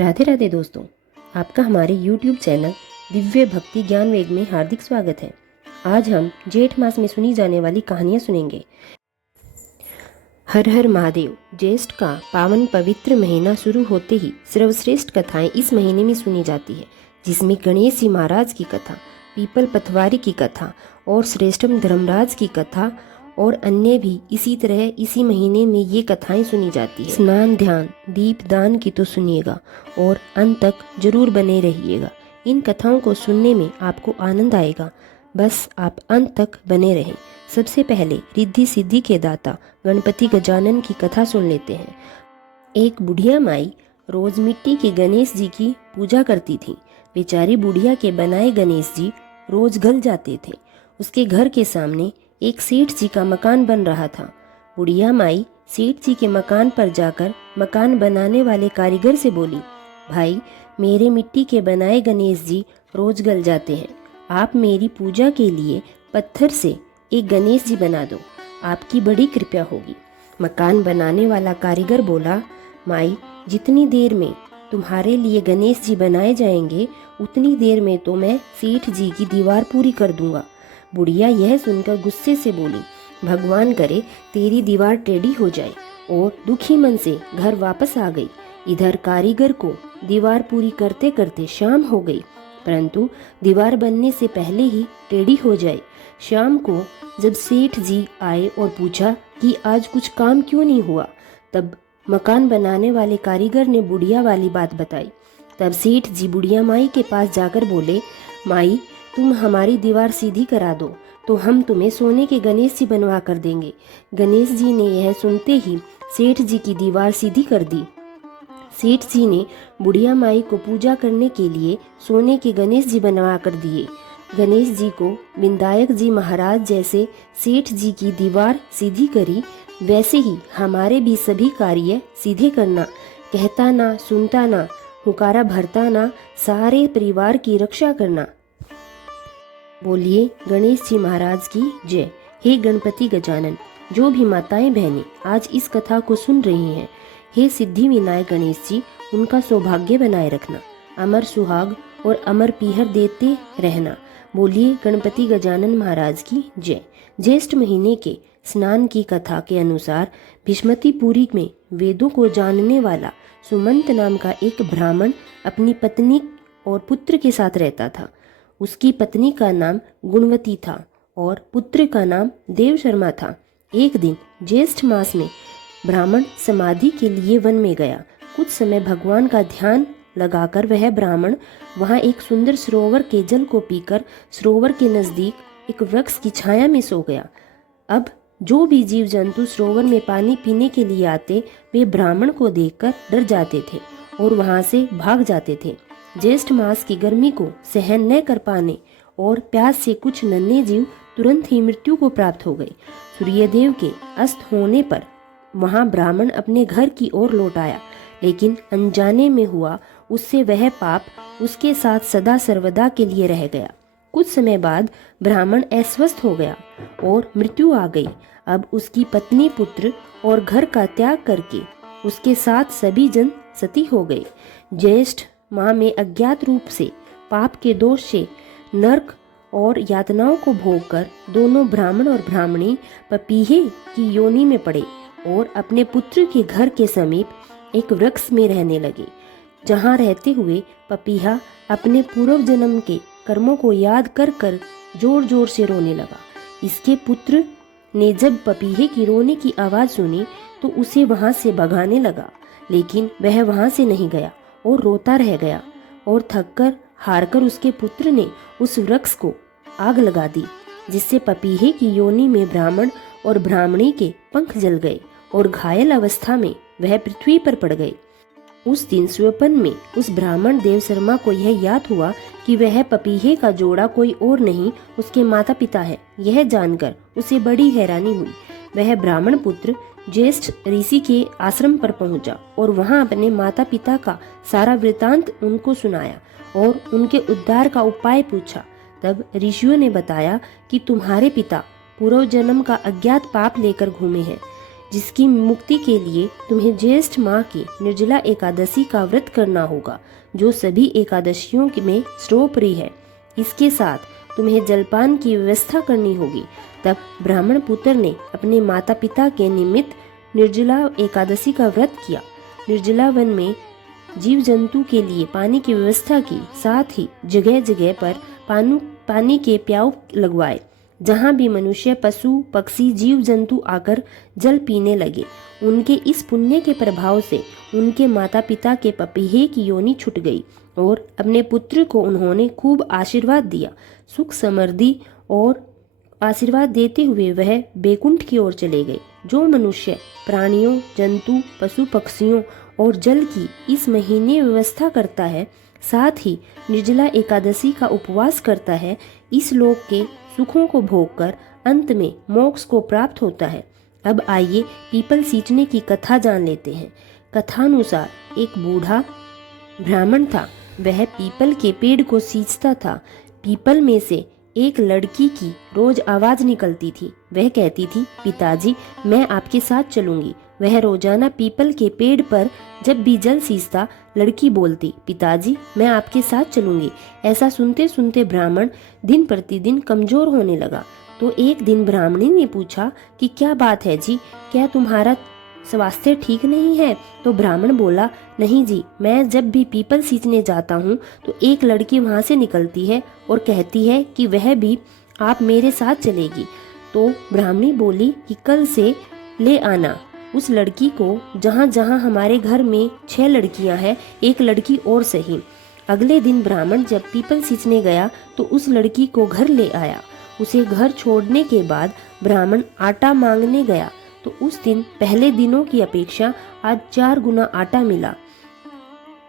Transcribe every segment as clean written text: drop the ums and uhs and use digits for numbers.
राधे राधे दोस्तों, आपका हमारे YouTube चैनल दिव्य भक्ति ज्ञान वेग में हार्दिक स्वागत है। आज हम जेठ मास में सुनी जाने वाली कहानियाँ सुनेंगे। हर हर महादेव। ज्येष्ठ का पावन पवित्र महीना शुरू होते ही सर्वश्रेष्ठ कथाएं इस महीने में सुनी जाती है, जिसमें गणेश जी महाराज की कथा, पीपल पथवारी की कथा और श्रेष्ठम धर्मराज की कथा और अन्य भी इसी तरह इसी महीने में ये कथाएं सुनी जाती है। स्नान ध्यान दीप दान की तो सुनिएगा और अंत तक जरूर बने रहिएगा। इन कथाओं को सुनने में आपको आनंद आएगा, बस आप अंत तक बने रहें। सबसे पहले रिद्धि सिद्धि के दाता गणपति गजानन की कथा सुन लेते हैं। एक बुढ़िया माई रोज मिट्टी के गणेश जी की पूजा करती थी। बेचारी बुढ़िया के बनाए गणेश जी रोज गल जाते थे। उसके घर के सामने एक सेठ जी का मकान बन रहा था। बुढ़िया माई सेठ जी के मकान पर जाकर मकान बनाने वाले कारीगर से बोली, भाई मेरे मिट्टी के बनाए गणेश जी रोज गल जाते हैं, आप मेरी पूजा के लिए पत्थर से एक गणेश जी बना दो, आपकी बड़ी कृपा होगी। मकान बनाने वाला कारीगर बोला, माई जितनी देर में तुम्हारे लिए गणेश जी बनाए जाएंगे उतनी देर में तो मैं सेठ जी की दीवार पूरी कर दूंगा। बुढ़िया यह सुनकर गुस्से से बोली, भगवान करे तेरी दीवार टेढ़ी हो जाए, और दुखी मन से घर वापस आ गई। इधर कारीगर को दीवार पूरी करते करते शाम हो गई, परंतु दीवार बनने से पहले ही टेढ़ी हो जाए। शाम को जब सेठ जी आए और पूछा कि आज कुछ काम क्यों नहीं हुआ, तब मकान बनाने वाले कारीगर ने बुढ़िया वाली बात बताई। तब सेठ जी बुढ़िया माई के पास जाकर बोले, माई तुम हमारी दीवार सीधी करा दो तो हम तुम्हें सोने के गणेश जी बनवा कर देंगे। गणेश जी ने यह सुनते ही सेठ जी की दीवार सीधी कर दी। सेठ जी ने बुढ़िया माई को पूजा करने के लिए सोने के गणेश जी बनवा कर दिए। गणेश जी को विनायक जी महाराज जैसे सेठ जी की दीवार सीधी करी, वैसे ही हमारे भी सभी कार्य सीधे करना, कहता ना सुनता ना, हुकारा भरता ना, सारे परिवार की रक्षा करना। बोलिए गणेश जी महाराज की जय। हे गणपति गजानन, जो भी माताएं बहनें आज इस कथा को सुन रही हैं, हे सिद्धि विनायक गणेश जी, उनका सौभाग्य बनाए रखना, अमर सुहाग और अमर पीहर देते रहना। बोलिए गणपति गजानन महाराज की जय। ज्येष्ठ महीने के स्नान की कथा के अनुसार भीष्मतिपुरी में वेदों को जानने वाला सुमंत नाम का एक ब्राह्मण अपनी पत्नी और पुत्र के साथ रहता था। उसकी पत्नी का नाम गुणवती था और पुत्र का नाम देव शर्मा था। एक दिन ज्येष्ठ मास में ब्राह्मण समाधि के लिए वन में गया। कुछ समय भगवान का ध्यान लगाकर वह ब्राह्मण वहां एक सुंदर सरोवर के जल को पीकर सरोवर के नजदीक एक वृक्ष की छाया में सो गया। अब जो भी जीव जंतु सरोवर में पानी पीने के लिए आते, वे ब्राह्मण को देखकर डर जाते थे और वहां से भाग जाते थे। ज्येष्ठ मास की गर्मी को सहन न कर पाने और प्यास से कुछ नन्हे जीव तुरंत ही मृत्यु को प्राप्त हो गए। सूर्यदेव के अस्त होने पर वहां ब्राह्मण अपने घर की ओर लौट आया, लेकिन अनजाने में हुआ उससे वह पाप उसके साथ सदा सर्वदा के लिए रह गया। कुछ समय बाद ब्राह्मण अस्वस्थ हो गया और मृत्यु आ गई। अब उसकी पत्नी पुत्र और घर का त्याग करके उसके साथ सभी जन सती हो गए। ज्येष्ठ माह में अज्ञात रूप से पाप के दोष से नरक और यातनाओं को भोगकर दोनों ब्राह्मण और ब्राह्मणी पपीहे की योनि में पड़े और अपने पुत्र के घर के समीप एक वृक्ष में रहने लगे। जहाँ रहते हुए पपीहा अपने पूर्व जन्म के कर्मों को याद कर कर जोर जोर से रोने लगा। इसके पुत्र ने जब पपीहे की रोने की आवाज़ सुनी तो उसे वहाँ से भगाने लगा, लेकिन वह वहाँ से नहीं गया और रोता रह गया। और थककर हारकर उसके पुत्र ने उस वृक्ष को आग लगा दी, जिससे पपीहे की योनि में ब्राह्मण और ब्राह्मणी के पंख जल गए और घायल अवस्था में वह पृथ्वी पर पड़ गए। उस दिन स्वप्न में उस ब्राह्मण देव शर्मा को यह याद हुआ कि वह पपीहे का जोड़ा कोई और नहीं उसके माता पिता है। यह जानकर उसे बड़ी हैरानी हुई। वह ब्राह्मण पुत्र ज्येष्ठ ऋषि के आश्रम पर पहुंचा और वहां अपने माता पिता का सारा वृतांत उनको सुनाया और उनके उद्धार का उपाय पूछा। तब ऋषियों ने बताया कि तुम्हारे पिता पूर्व जन्म का अज्ञात पाप लेकर घूमे हैं। जिसकी मुक्ति के लिए तुम्हें ज्येष्ठ माह की निर्जला एकादशी का व्रत करना होगा, जो सभी एकादशियों में सर्वोपरि है। इसके साथ तुम्हें जलपान की व्यवस्था करनी होगी। तब ब्राह्मण पुत्र ने अपने माता पिता के निमित्त निर्जला एकादशी का व्रत किया। निर्जला वन में जीव जंतु के लिए पानी की व्यवस्था की, साथ ही जगह जगह पर पानी के प्याऊ लगवाए। जहाँ भी मनुष्य, पशु, पक्षी, जीव जंतु आकर जल पीने लगे, उनके इस पुण्य के प्रभाव से उनके माता पिता के पपीहे की योनि छूट गई और अपने पुत्र को उन्होंने खूब आशीर्वाद दिया। सुख समृद्धि और आशीर्वाद देते हुए वह बैकुंठ की ओर चले गए। जो मनुष्य प्राणियों, जंतु, पशु पक्षियों और जल की इस महीने व्यवस्था करता है, साथ ही निर्जला एकादशी का उपवास करता है, इस लोक के सुखों को भोगकर अंत में मोक्ष को प्राप्त होता है। अब आइए पीपल सींचने की कथा जान लेते हैं। कथानुसार एक बूढ़ा ब्राह्मण था। वह पीपल के पेड़ को सींचता था। पीपल में से एक लड़की की रोज आवाज निकलती थी। वह कहती थी, पिताजी मैं आपके साथ चलूंगी। वह रोजाना पीपल के पेड़ पर जब भी जल सींचता, लड़की बोलती, पिताजी मैं आपके साथ चलूंगी। ऐसा सुनते सुनते ब्राह्मण दिन प्रतिदिन कमजोर होने लगा। तो एक दिन ब्राह्मणी ने पूछा कि क्या बात है जी, क्या तुम्हारा स्वास्थ्य ठीक नहीं है? तो ब्राह्मण बोला, नहीं जी, मैं जब भी पीपल सींचने जाता हूँ तो एक लड़की वहाँ से निकलती है और कहती है कि वह भी आप मेरे साथ चलेगी। तो ब्राह्मणी बोली कि कल से ले आना उस लड़की को। जहाँ जहाँ हमारे घर में 6 लड़कियाँ हैं, एक लड़की और सही। अगले दिन ब्राह्मण जब पीपल सींचने गया तो उस लड़की को घर ले आया। उसे घर छोड़ने के बाद ब्राह्मण आटा मांगने गया तो उस दिन पहले दिनों की अपेक्षा आज 4 गुना आटा मिला।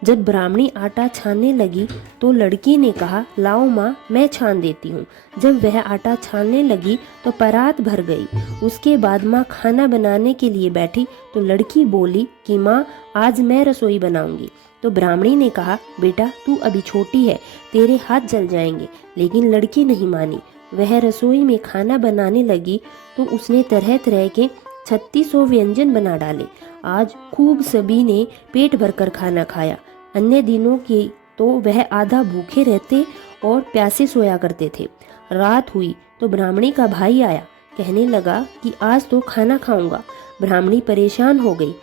जब ब्राह्मणी आटा छानने लगी तो लड़की ने कहा, लाओ माँ मैं छान देती हूँ। जब वह आटा छानने लगी तो परात भर गई। उसके बाद माँ खाना बनाने के लिए बैठी तो लड़की बोली कि माँ आज मैं रसोई बनाऊंगी। तो ब्राह्मणी ने कहा, बेटा तू अभी छोटी है, तेरे हाथ जल जाएंगे। लेकिन लड़की नहीं मानी। वह रसोई में खाना बनाने लगी तो उसने तरह तरह के 3600 व्यंजन बना डाले। आज खूब सभी ने पेट भरकर खाना खाया। अन्य दिनों के तो वह आधा भूखे रहते और प्यासे सोया करते थे। रात हुई तो ब्राह्मणी का भाई आया, कहने लगा कि आज तो खाना खाऊंगा। ब्राह्मणी परेशान हो गई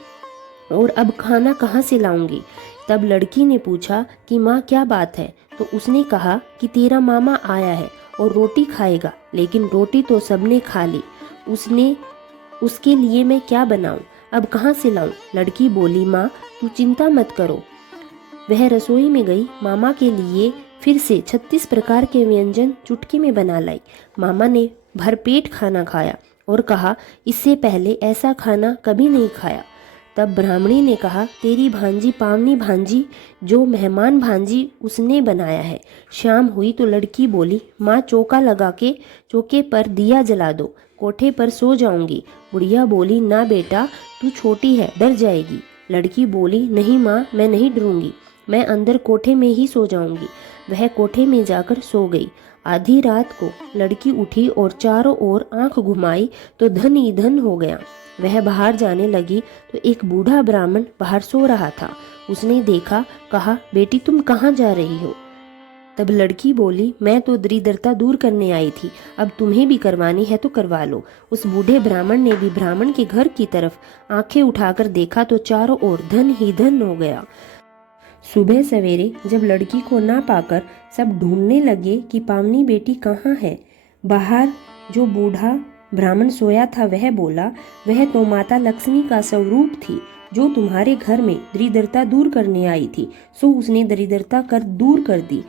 और अब खाना कहाँ से लाऊंगी। तब लड़की ने पूछा कि माँ क्या बात है? तो उसने कहा कि तेरा मामा आया है और रोटी खाएगा, लेकिन रोटी तो सबने खा ली। उसके लिए मैं क्या बनाऊं? अब कहाँ से लाऊं? लड़की बोली, माँ तू चिंता मत करो। वह रसोई में गई, मामा के लिए फिर से 36 प्रकार के व्यंजन चुटकी में बना लाई। मामा ने भरपेट खाना खाया और कहा, इससे पहले ऐसा खाना कभी नहीं खाया। तब ब्राह्मणी ने कहा, तेरी भांजी पावनी भांजी, जो मेहमान भांजी उसने बनाया है। शाम हुई तो लड़की बोली, माँ चौका लगा के चौके पर दिया जला दो, कोठे पर सो जाऊंगी। बुढ़िया बोली, ना बेटा तू छोटी है, डर जाएगी। लड़की बोली, नहीं माँ मैं नहीं डरूंगी, मैं अंदर कोठे में ही सो जाऊंगी। वह कोठे में जाकर सो गई। आधी रात को लड़की उठी और चारों ओर आंख घुमाई तो धन ही धन हो गया। वह बाहर जाने लगी तो एक बूढ़ा ब्राह्मण बाहर सो रहा था। उसने देखा, कहा, बेटी तुम कहाँ जा रही हो? तब लड़की बोली, मैं तो दरिद्रता दूर करने आई थी, अब तुम्हें भी करवानी है तो करवा लो। उस बूढ़े ब्राह्मण ने भी ब्राह्मण के घर की तरफ आंखें उठाकर देखा तो चारों ओर धन ही धन हो गया। सुबह सवेरे जब लड़की को ना पाकर सब ढूंढने लगे कि पावनी बेटी कहाँ है, बाहर जो बूढ़ा ब्राह्मण सोया था वह बोला, वह तो माता लक्ष्मी का स्वरूप थी, जो तुम्हारे घर में दरिद्रता दूर करने आई थी, सो उसने दरिद्रता कर दूर कर दी।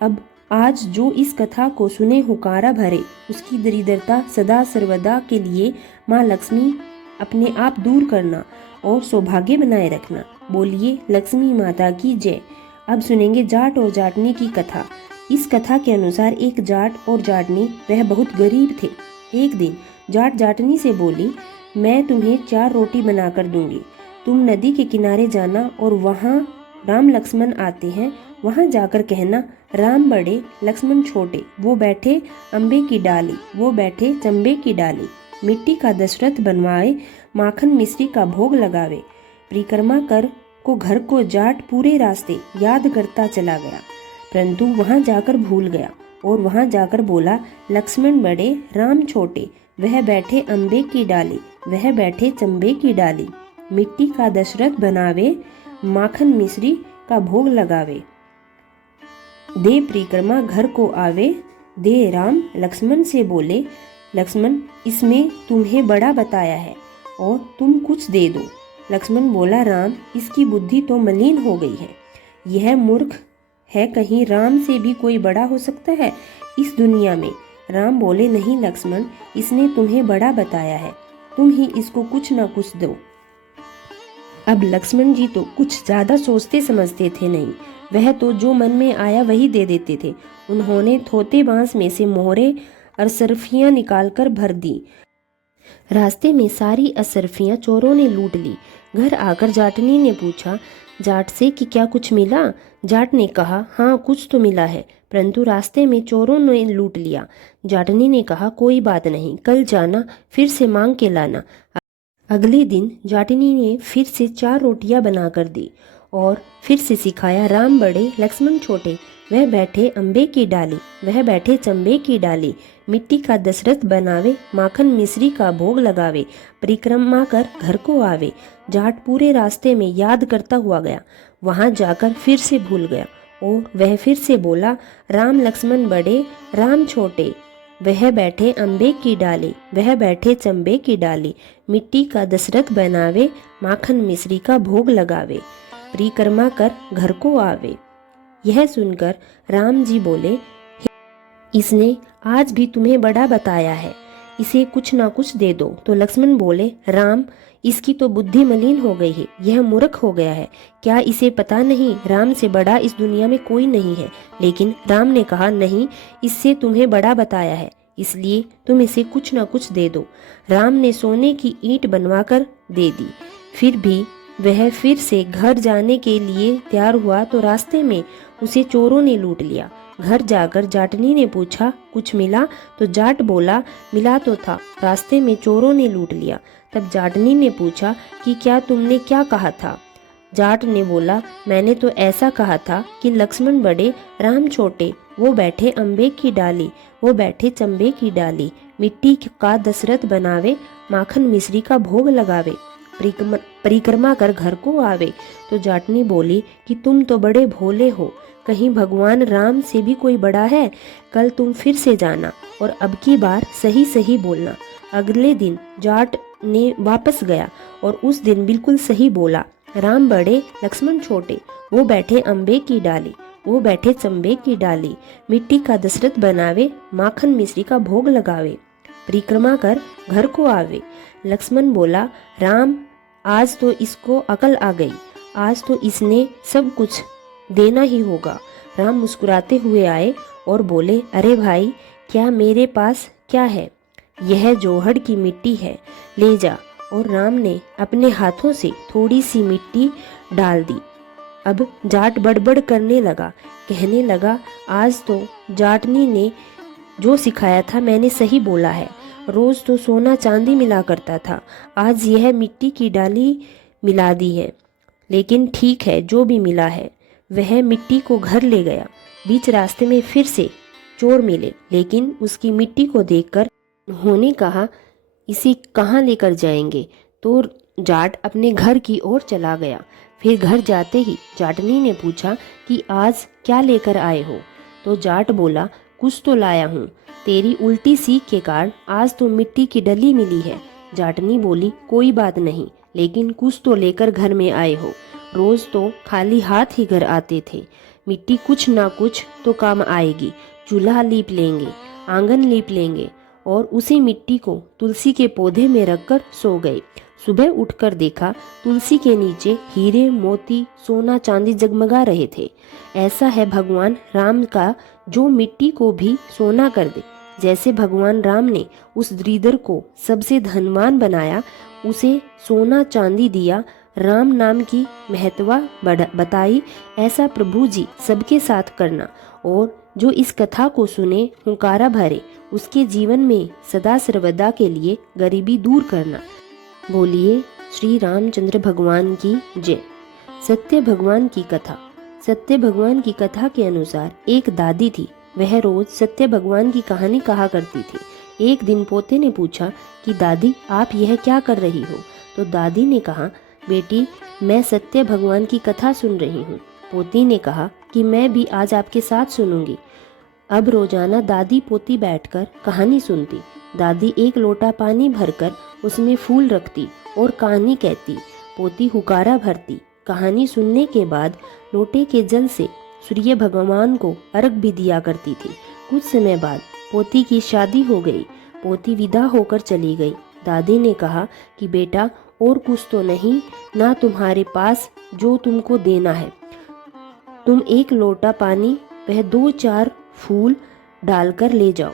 अब आज जो इस कथा को सुने हुकारा भरे, उसकी दरिद्रता सदा सर्वदा के लिए माँ लक्ष्मी अपने आप दूर करना और सौभाग्य बनाए रखना। बोलिए लक्ष्मी माता की जय। अब सुनेंगे जाट और जाटनी की कथा। इस कथा के अनुसार एक जाट और जाटनी वह बहुत गरीब थे। एक दिन जाट जाटनी से बोली, मैं तुम्हें 4 रोटी बनाकर दूंगी, तुम नदी के किनारे जाना और वहाँ राम लक्ष्मण आते हैं, वहाँ जाकर कहना, राम बड़े लक्ष्मण छोटे, वो बैठे अम्बे की डाली, वो बैठे चंबे की डाली। मिट्टी का दशरथ बनवाए, माखन मिश्री का भोग लगावे। परिक्रमा कर को घर को जाट पूरे रास्ते याद करता चला गया, परंतु वहां जाकर भूल गया और वहां जाकर बोला, लक्ष्मण बड़े राम छोटे, वह बैठे अम्बे की डाली, वह बैठे चंबे की डाली। मिट्टी का दशरथ बनावे, माखन मिश्री का भोग लगावे। दे परिक्रमा घर को आवे, दे राम लक्ष्मण से बोले, लक्ष्मण इसमें तुम्हें बड़ा बताया है और तुम कुछ दे दो। लक्ष्मण बोला, राम इसकी बुद्धि तो मलिन हो गई है, यह मूर्ख है, कहीं राम से भी कोई बड़ा हो सकता है इस दुनिया में। राम बोले, नहीं लक्ष्मण, इसने तुम्हें बड़ा बताया है, तुम ही इसको कुछ ना कुछ दो। अब लक्ष्मण जी तो कुछ ज्यादा सोचते समझते थे नहीं, वह तो जो मन में आया वही दे देते थे। उन्होंने थोते बांस में से मोहरे और सरफियां निकालकर भर दी। रास्ते में सारी असरफियां चोरों ने लूट ली। घर आकर जाटनी ने पूछा जाट से कि क्या कुछ मिला। जाट ने कहा, हाँ कुछ तो मिला है, परंतु रास्ते में चोरों ने लूट लिया। जाटनी ने कहा, कोई बात नहीं, कल जाना फिर से मांग के लाना। अगले दिन जाटनी ने फिर से 4 रोटियां बनाकर दी और फिर से सिखाया, राम बड़े लक्ष्मण छोटे, वह बैठे अम्बे की डाली, वह बैठे चंबे की डाली। मिट्टी का दशरथ बनावे, माखन मिश्री का भोग लगावे। परिक्रमा कर घर को आवे। जाट पूरे रास्ते में याद करता हुआ गया, वहां जाकर फिर से भूल गया और वह फिर से बोला, राम लक्ष्मण बड़े राम छोटे, वह बैठे अम्बे की डाली, वह बैठे चंबे की डाली। मिट्टी का दशरथ बनावे, माखन मिश्री का भोग लगावे। परिक्रमा कर घर को आवे। यह सुनकर राम जी बोले, इसने आज भी तुम्हें बड़ा बताया है, इसे कुछ ना कुछ दे दो। तो लक्ष्मण बोले, राम इसकी तो बुद्धि मलिन हो गई है, यह मूर्ख हो गया है, क्या इसे पता नहीं राम से बड़ा इस दुनिया में कोई नहीं है। लेकिन राम ने कहा, नहीं, इससे तुम्हें बड़ा बताया है, इसलिए तुम इसे कुछ ना कुछ दे दो। राम ने सोने की ईंट बनवाकर दे दी। फिर भी वह फिर से घर जाने के लिए तैयार हुआ तो रास्ते में उसे चोरों ने लूट लिया। घर जाकर जाटनी ने पूछा, कुछ मिला? तो जाट बोला, मिला तो था, रास्ते में चोरों ने लूट लिया। तब जाटनी ने पूछा कि क्या तुमने क्या कहा था? जाट ने बोला, मैंने तो ऐसा कहा था कि लक्ष्मण बड़े राम छोटे, वो बैठे अम्बे की डाली, वो बैठे चंबे की डाली। मिट्टी का दशरथ बनावे, माखन मिश्री का भोग लगावे। परिक्रमा कर घर को आवे। तो जाटनी बोली कि तुम तो बड़े भोले हो, कहीं भगवान राम से भी कोई बड़ा है। कल तुम फिर से जाना और अब की बार सही सही बोलना। अगले दिन जाट ने वापस गया और उस दिन बिल्कुल सही बोला, राम बड़े लक्ष्मण छोटे, वो बैठे अम्बे की डाली, वो बैठे चंबे की डाली। मिट्टी का दशरथ बनावे, माखन मिश्री का भोग लगावे। परिक्रमा कर घर को आवे। लक्ष्मण बोला, राम आज तो इसको अकल आ गई, आज तो इसने सब कुछ देना ही होगा। राम मुस्कुराते हुए आए और बोले, अरे भाई, क्या मेरे पास क्या है? यह जोहड़ की मिट्टी है, ले जा। और राम ने अपने हाथों से थोड़ी सी मिट्टी डाल दी। अब जाट बड़बड़ करने लगा, कहने लगा, आज तो जाटनी ने जो सिखाया था मैंने सही बोला है। रोज तो सोना चांदी मिला करता था, आज यह मिट्टी की डाली मिला दी है। लेकिन ठीक है, जो भी मिला है। वह मिट्टी को घर ले गया। बीच रास्ते में फिर से चोर मिले, लेकिन उसकी मिट्टी को देखकर उन्होंने कहा, इसे कहाँ लेकर जाएंगे? तो जाट अपने घर की ओर चला गया। फिर घर जाते ही जाटनी ने पूछा कि आज क्या लेकर आए हो? तो जाट बोला, कुछ तो लाया हूँ, तेरी उल्टी सीख के कारण आज तो मिट्टी की डली मिली है। जाटनी बोली, कोई बात नहीं, लेकिन कुछ तो लेकर घर में आए हो, रोज तो खाली हाथ ही घर आते थे। मिट्टी कुछ ना कुछ तो काम आएगी। चूल्हा लीप लेंगे, आंगन लीप लेंगे। और उसी मिट्टी को तुलसी के पौधे में रखकर सो गए। सुबह उठकर देखा, तुलसी के नीचे हीरे मोती सोना चांदी जगमगा रहे थे। ऐसा है भगवान राम का, जो मिट्टी को भी सोना कर दे। जैसे भगवान राम ने उस गिरधर को सबसे धनवान बनाया, उसे सोना चांदी दिया, राम नाम की महत्वा बताई, ऐसा प्रभु जी सबके साथ करना, और जो इस कथा को सुने हुंकारा भरे, उसके जीवन में सदा सर्वदा के लिए गरीबी दूर करना। बोलिए श्री रामचंद्र भगवान की जय। सत्य भगवान की कथा। सत्य भगवान की कथा के अनुसार एक दादी थी। वह रोज सत्य भगवान की कहानी कहा करती थी। एक दिन पोते ने पूछा कि दादी, आप यह क्या कर रही हो? तो दादी ने कहा, बेटी, मैं सत्य भगवान की कथा सुन रही हूँ। पोती ने कहा कि मैं भी आज आपके साथ सुनूंगी। अब रोजाना दादी पोती बैठकर कहानी सुनती। दादी एक लोटा पानी भरकर उसमें फूल रखती और कहानी कहती। पोती हुकारा भरती। कहानी सुनने के बाद लोटे के जल से सूर्य भगवान को अर्घ भी दिया करती थी। कुछ समय बाद पोती की शादी हो गई। पोती विदा होकर चली गई। दादी ने कहा कि बेटा, और कुछ तो नहीं ना तुम्हारे पास जो तुमको देना है? तुम एक लोटा पानी वह 2-4 फूल डालकर ले जाओ।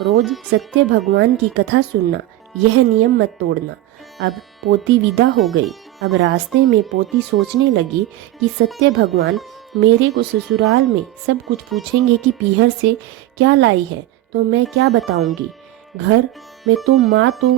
रोज सत्य भगवान की कथा सुनना, यह नियम मत तोड़ना। अब पोती विदा हो गई। अब रास्ते में पोती सोचने लगी कि सत्य भगवान मेरे को ससुराल में सब कुछ पूछेंगे कि पीहर से क्या लाई है, तो मैं क्या बताऊंगी? घर में तो माँ तो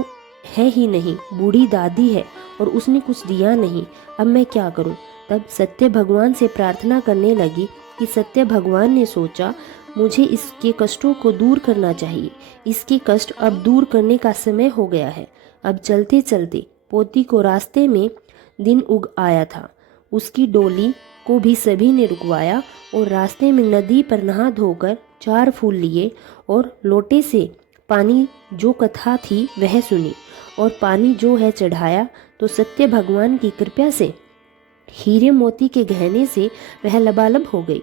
है ही नहीं, बूढ़ी दादी है और उसने कुछ दिया नहीं। अब मैं क्या करूं? तब सत्य भगवान से प्रार्थना करने लगी कि सत्य भगवान ने सोचा, मुझे इसके कष्टों को दूर करना चाहिए। इसके कष्ट अब दूर करने का समय हो गया है। अब चलते चलते पोती को रास्ते में दिन उग आया था। उसकी डोली को भी सभी ने रुकवाया और रास्ते में नदी पर नहा धोकर 4 फूल लिए और लोटे से पानी जो कथा थी वह सुनी और पानी जो है चढ़ाया। तो सत्य भगवान की कृपा से हीरे मोती के गहने से वह लबालब हो गई।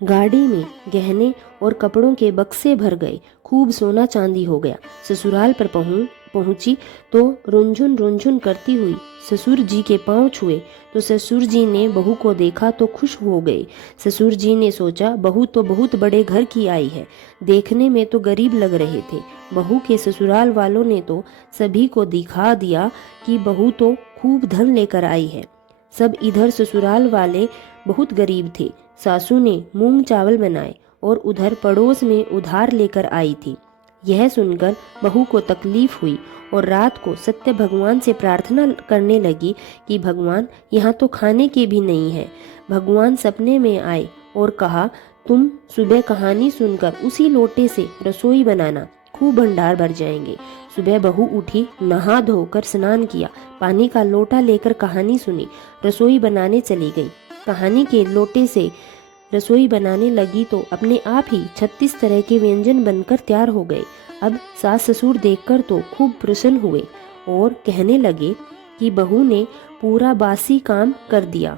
गाड़ी में गहने और कपड़ों के बक्से भर गए। खूब सोना चांदी हो गया। ससुराल पर पहुंची तो रुंझुन रुंझुन करती हुई ससुर जी के पांव छुए तो ससुर जी ने बहू को देखा तो खुश हो गए। ससुर जी ने सोचा, बहू तो बहुत बड़े घर की आई है, देखने में तो गरीब लग रहे थे। बहू के ससुराल वालों ने तो सभी को दिखा दिया कि बहू तो खूब धन लेकर आई है। सब इधर ससुराल वाले बहुत गरीब थे। सासू ने मूंग चावल बनाए और उधर पड़ोस में उधार लेकर आई थी। यह सुनकर बहू को तकलीफ हुई और रात को सत्य भगवान से प्रार्थना करने लगी कि भगवान, यहाँ तो खाने के भी नहीं है। भगवान सपने में आए और कहा, तुम सुबह कहानी सुनकर उसी लोटे से रसोई बनाना, खूब भंडार भर जाएंगे। सुबह बहू उठी, नहा धोकर स्नान किया, पानी का लोटा लेकर कहानी सुनी, रसोई बनाने चली गई। कहानी के लोटे से रसोई बनाने लगी तो अपने आप ही 36 तरह के व्यंजन बनकर तैयार हो गए। अब सास ससुर देखकर तो खूब प्रसन्न हुए और कहने लगे कि बहू ने पूरा बासी काम कर दिया।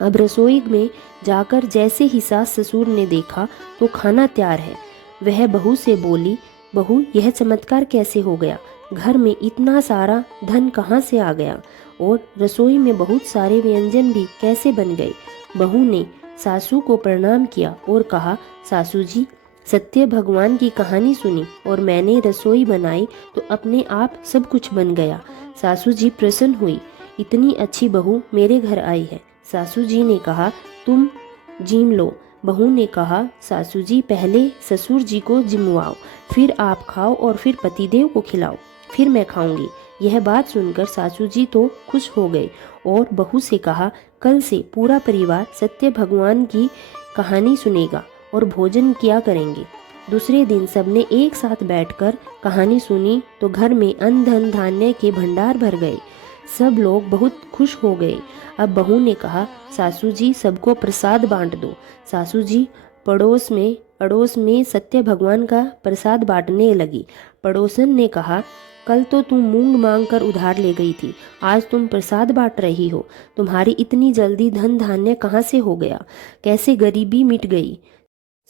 अब रसोई में जाकर जैसे ही सास ससुर ने देखा तो खाना तैयार है। वह बहू से बोली, बहू, यह चमत्कार कैसे हो गया? घर में इतना सारा धन कहाँ से आ गया और रसोई में बहुत सारे व्यंजन भी कैसे बन गए? बहू ने सासू को प्रणाम किया और कहा, सासू जी, सत्य भगवान की कहानी सुनी और मैंने रसोई बनाई तो अपने आप सब कुछ बन गया। सासू जी प्रसन्न हुई, इतनी अच्छी बहू मेरे घर आई है। सासू जी ने कहा, तुम जीम लो। बहू ने कहा, सासू जी, पहले ससुर जी को जिमवाओ, फिर आप खाओ और फिर पतिदेव को खिलाओ, फिर मैं खाऊंगी। यह बात सुनकर सासू जी तो खुश हो गए और बहू से कहा, कल से पूरा परिवार सत्य भगवान की कहानी सुनेगा और भोजन किया करेंगे। दूसरे दिन सबने एक साथ बैठकर कहानी सुनी तो घर में अन्न धन धान्य के भंडार भर गए। सब लोग बहुत खुश हो गए। अब बहू ने कहा, सासू जी, सबको प्रसाद बांट दो। सासू जी पड़ोस में सत्य भगवान का प्रसाद बांटने लगी। पड़ोसन ने कहा, कल तो तुम मूंग मांग कर उधार ले गई थी, आज तुम प्रसाद बांट रही हो। तुम्हारी इतनी जल्दी धन धान्य कहाँ से हो गया? कैसे गरीबी मिट गई?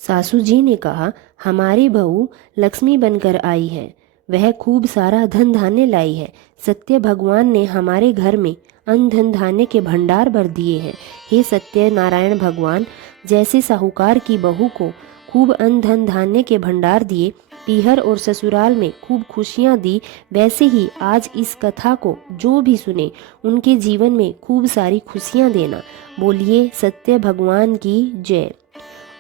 सासू जी ने कहा, हमारी बहू लक्ष्मी बनकर आई है, वह खूब सारा धन धान्य लाई है। सत्य भगवान ने हमारे घर में अन्न धन धान्य के भंडार भर दिए हैं। हे सत्य नारायण भगवान, जैसे साहूकार की बहू को खूब अन्न धन धान्य के भंडार दिए, पीहर और ससुराल में खूब खुशियाँ दी, वैसे ही आज इस कथा को जो भी सुने उनके जीवन में खूब सारी खुशियाँ देना। बोलिए सत्य भगवान की जय।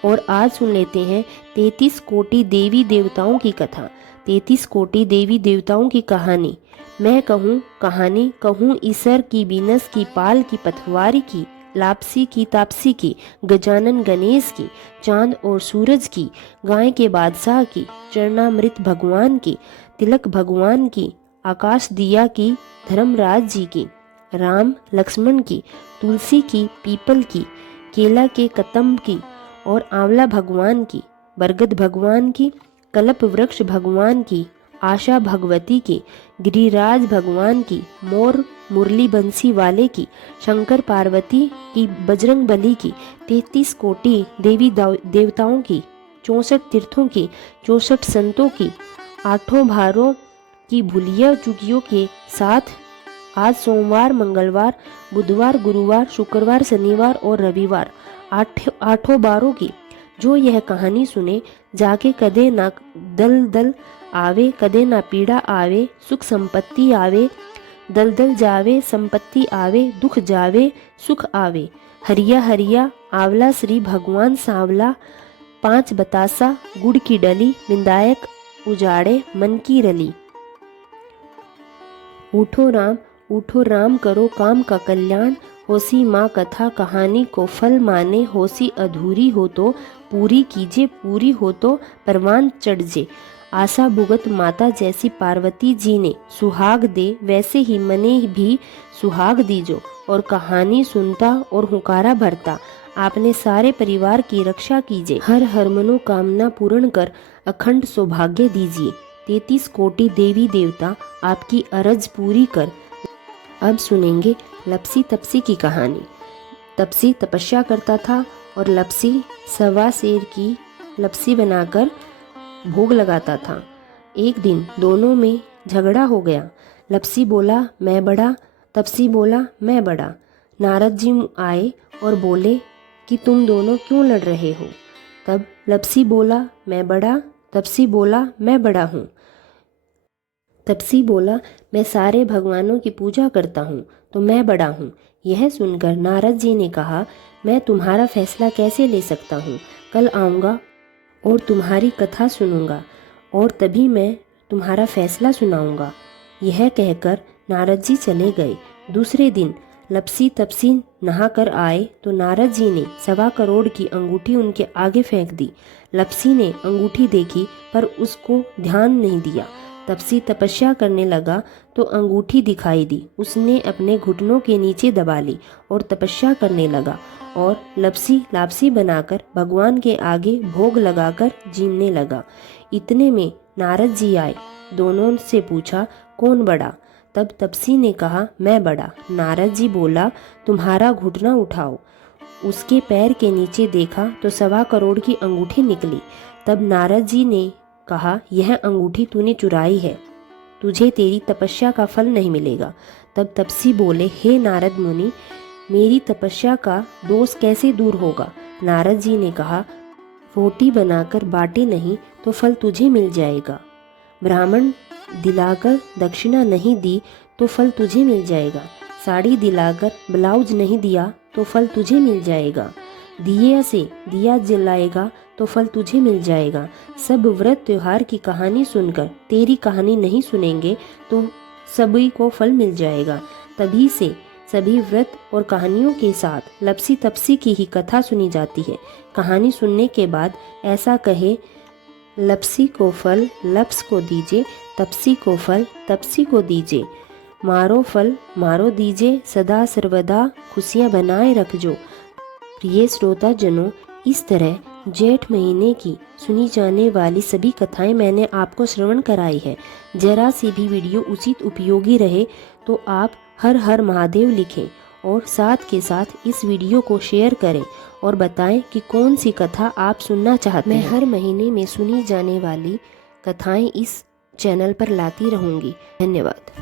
और आज सुन लेते हैं 33 कोटि देवी देवताओं की कथा। 33 कोटि देवी देवताओं की कहानी। मैं कहूँ कहानी, कहूँ ईसर की, बीनस की, पाल की, पथवारी की, लापसी की, तापसी की, गजानन गणेश की, चांद और सूरज की, गाय के बादशाह की, चरणामृत भगवान की, तिलक भगवान की, आकाश दिया की, धर्मराज जी की, राम लक्ष्मण की, तुलसी की, पीपल की, केला के कतम्ब की, और आंवला भगवान की, बरगद भगवान की, कल्प वृक्ष भगवान की, आशा भगवती की, गिरिराज भगवान की, मोर मुरली बंसी वाले की, शंकर पार्वती की, बजरंग बली की, 33 कोटि देवी देवताओं की, 64 तीर्थों की, 64 संतों की, 8 भारों की भूलिया चुकियों के साथ आज सोमवार, मंगलवार, बुधवार, गुरुवार, शुक्रवार, शनिवार और रविवार 8 बारों की जो यह कहानी सुने, जाके कदे ना दल दल आवे, कदे ना पीड़ा आवे, सुख संपत्ति आवे, दल दल जावे, संपत्ति आवे, दुख जावे, सुख आवे। हरिया हरिया आंवला श्री भगवान सांवला, 5 बतासा गुड़ की डली, विंदायक उजाड़े मन की रली। उठो राम करो काम का कल्याण, होसी माँ कथा कहानी को फल माने, होसी अधूरी हो तो पूरी कीजिए, पूरी हो तो परवान चढ़ जे। आशा भुगत माता जैसी पार्वती जी ने सुहाग दे, वैसे ही मने भी सुहाग दीजो। और कहानी सुनता और हुंकारा भरता आपने सारे परिवार की रक्षा कीजिए। हर हर मनोकामना पूर्ण कर अखंड सौभाग्य दीजिए। 33 कोटि देवी देवता आपकी अरज पूरी कर। अब सुनेंगे लपसी तपसी की कहानी। तपसी तपस्या करता था और लपसी सवा शेर की लपसी बनाकर भोग लगाता था। एक दिन दोनों में झगड़ा हो गया। लपसी बोला मैं बड़ा, तपसी बोला मैं बड़ा। नारद जी आए और बोले कि तुम दोनों क्यों लड़ रहे हो। तब लपसी बोला मैं बड़ा, तपसी बोला मैं बड़ा हूँ। तपसी बोला मैं सारे भगवानों की पूजा करता हूँ तो मैं बड़ा हूँ। यह सुनकर नारद जी ने कहा मैं तुम्हारा फैसला कैसे ले सकता हूँ। कल आऊँगा और तुम्हारी कथा सुनूंगा और तभी मैं तुम्हारा फैसला सुनाऊंगा। यह कहकर नारद जी चले गए। दूसरे दिन लपसी तपसी नहा कर आए तो नारद जी ने 1.25 करोड़ की अंगूठी उनके आगे फेंक दी। लपसी ने अंगूठी देखी पर उसको ध्यान नहीं दिया। तपसी तपस्या करने लगा तो अंगूठी दिखाई दी। उसने अपने घुटनों के नीचे दबा ली और तपस्या करने लगा और लपसी लापसी बनाकर भगवान के आगे भोग लगाकर जीने लगा। इतने में नारद जी आए। दोनों से पूछा कौन बड़ा। तब तपसी ने कहा मैं बड़ा। नारद जी बोला तुम्हारा घुटना उठाओ। उसके पैर के नीचे देखा तो 1.25 करोड़ की अंगूठी निकली। तब नारद जी ने कहा यह अंगूठी तूने चुराई है, तुझे तेरी तपस्या का फल नहीं मिलेगा। तब तपसी बोले हे नारद मुनि, मेरी तपस्या का दोष कैसे दूर होगा। नारद जी ने कहा रोटी बनाकर बांटे नहीं तो फल तुझे मिल जाएगा। ब्राह्मण दिलाकर दक्षिणा नहीं दी तो फल तुझे मिल जाएगा। साड़ी दिलाकर ब्लाउज नहीं दिया तो फल तुझे मिल जाएगा। दिए से दिया जलाएगा तो फल तुझे मिल जाएगा। सब व्रत त्योहार की कहानी सुनकर तेरी कहानी नहीं सुनेंगे तो सभी को फल मिल जाएगा। तभी से सभी व्रत और कहानियों के साथ लपसी तपसी की ही कथा सुनी जाती है। कहानी सुनने के बाद ऐसा कहे लपसी को फल लप्स को दीजिए, तपसी को फल तपसी को दीजिए। मारो फल मारो दीजिए, सदा सर्वदा खुशियाँ बनाए रखजो। प्रिय श्रोता जनों, इस तरह जेठ महीने की सुनी जाने वाली सभी कथाएं मैंने आपको श्रवण कराई है। जरा सी भी वीडियो उचित उपयोगी रहे तो आप हर हर महादेव लिखें और साथ के साथ इस वीडियो को शेयर करें और बताएं कि कौन सी कथा आप सुनना चाहते हैं। मैं हर महीने में सुनी जाने वाली कथाएं इस चैनल पर लाती रहूंगी। धन्यवाद।